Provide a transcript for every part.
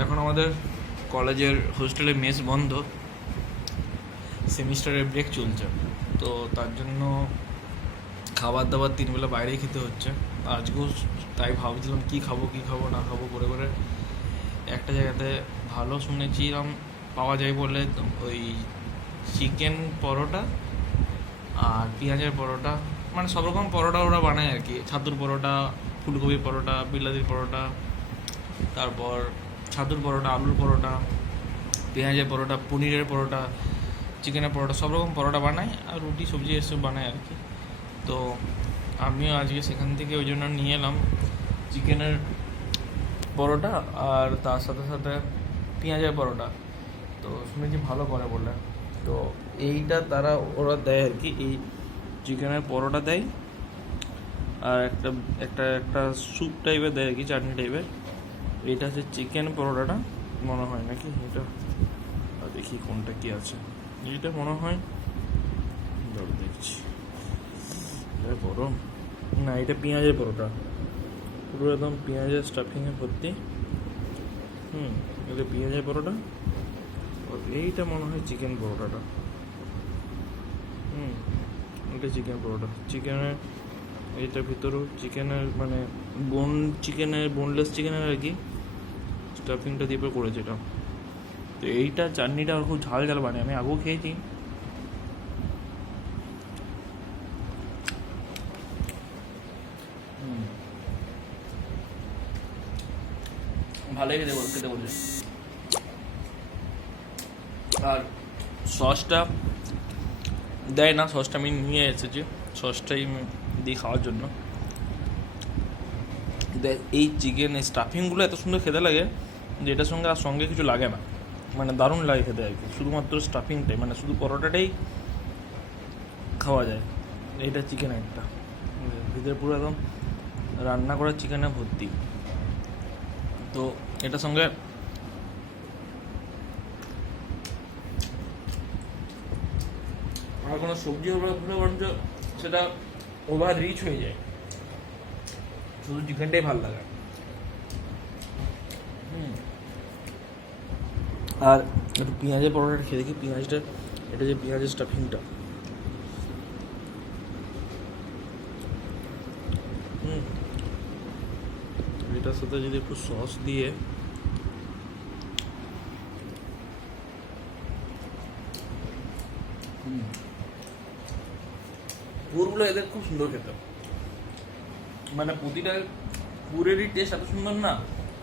এখন আমাদের কলেজের হোস্টেলে মেস বন্ধ, সেমিস্টারের ব্রেক চলছে। তো তার জন্য খাবার দাবার তিনবেলা বাইরেই খেতে হচ্ছে। আজকেও তাই ভাবছিলাম কি খাব কি খাব, না খাব করে করে একটা জায়গাতে ভালো শুনেছিলাম পাওয়া যায় বলে ওই চিকেন পরোটা আর পেঁয়াজের পরোটা মানে সব রকম পরোটা ওরা বানায় আর কি। ছাতুর পরোটা, ফুলকপির পরোটা, বিলাতির পরোটা, তারপর ছাতুর পরোটা, আলুর পরোটা, পেঁয়াজের পরোটা, পনিরের পরোটা চিকেনের পরোটা সব রকম পরোটা বানায় আর রুটি, সবজি এসব বানায় আর কি। তো আমিও আজকে সেখান থেকে ওই জন্য নিয়ে এলাম চিকেনের পরোটা আর তার সাথে সাথে পেঁয়াজের পরোটা। তো শুনেছি ভালো করে বলে। তো এইটা তারা ওরা দেয় আর কি, এই চিকেনের পরোটা দেয়। আর একটা একটা একটা স্যুপ টাইপের দেয় আর কি, চাটনি টাইপের এটা হচ্ছে চিকেন পরোটাটা, মনে হয় নাকি? এটা দেখি কোনটা কি আছে। এটা মনে হয় দেখছি। গরম? না, এটা পেঁয়াজের পরোটা। পুরো একদম পেঁয়াজের স্টাফিংয়ে ভর্তি। হুম, এটা পেঁয়াজের পরোটা। এইটা মনে হয় চিকেন পরোটাটা। হুম, এটা চিকেন পরোটা। চিকেনের এইটার ভিতরেও চিকেনের মানে বোন চিকেনের বোনলেস চিকেনের আর কি। স্টাফিংটা দিয়ে করেছে এটা তো এইটা চাটনিটা খুব ঝাল ঝাল বানায়, আমি আগেও খেয়েছি। ভালোই খেতে খেতে বলছে। আর সসটা দেয় না, সসটা আমি নিয়ে এসেছি। সসটাই দিই খাওয়ার জন্য। এই চিকেন এই স্টাফিংগুলো এত সুন্দর খেতে লাগে যে এটার সঙ্গে আর সঙ্গে কিছু লাগে না। মানে দারুণ লাগে খেতে আর কি। শুধুমাত্র স্টাফিংটাই মানে শুধু পরোটাটাই খাওয়া যায়। এইটা চিকেন একটা। ভিতরে পুরো একদম রান্না করা চিকেনে ভর্তি। তো এটার সঙ্গে আর কোনো সবজি হলে বরঞ্চ সেটা ওভার রিচ হয়ে যায়। শুধু চিকেনটাই ভালো লাগে হুম। আর একটু পেঁয়াজের পরোটাটা খেয়ে দেখি পেঁয়াজটা এটা যে পেঁয়াজের স্টাফিংটা হুম এটার সাথে যদি একটু সস দিয়ে হুম পুরগুলো এদের খুব সুন্দর খেতে মানে প্রতিটা পুরেরই টেস্ট এত সুন্দর না,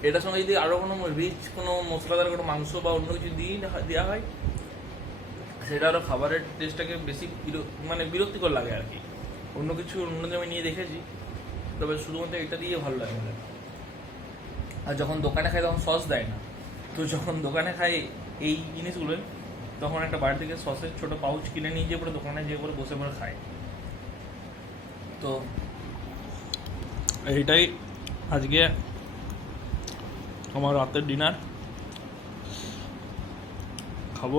এটার সঙ্গে যদি আরও কোনো রিচ কোনো মশলাদার কোনো মাংস বা অন্য কিছু দিয়ে দেওয়া হয় সেটা আরও খাবারের টেস্টটাকে বেশি মানে বিরক্তিকর লাগে আর কি। অন্য কিছু অন্য আমি নিয়ে দেখেছি, তবে শুধুমাত্র এটা দিয়ে ভালো লাগে আর যখন দোকানে খাই তখন সস দেয় না। তো যখন দোকানে খাই এই জিনিসগুলো, তখন একটা বাড়ি থেকে সসের ছোট পাউচ কিনে নিয়ে গিয়ে পরে দোকানে যেয়ে পরে বসে পরে খাই তো এইটাই আজকে আমার রাতের ডিনার খাব।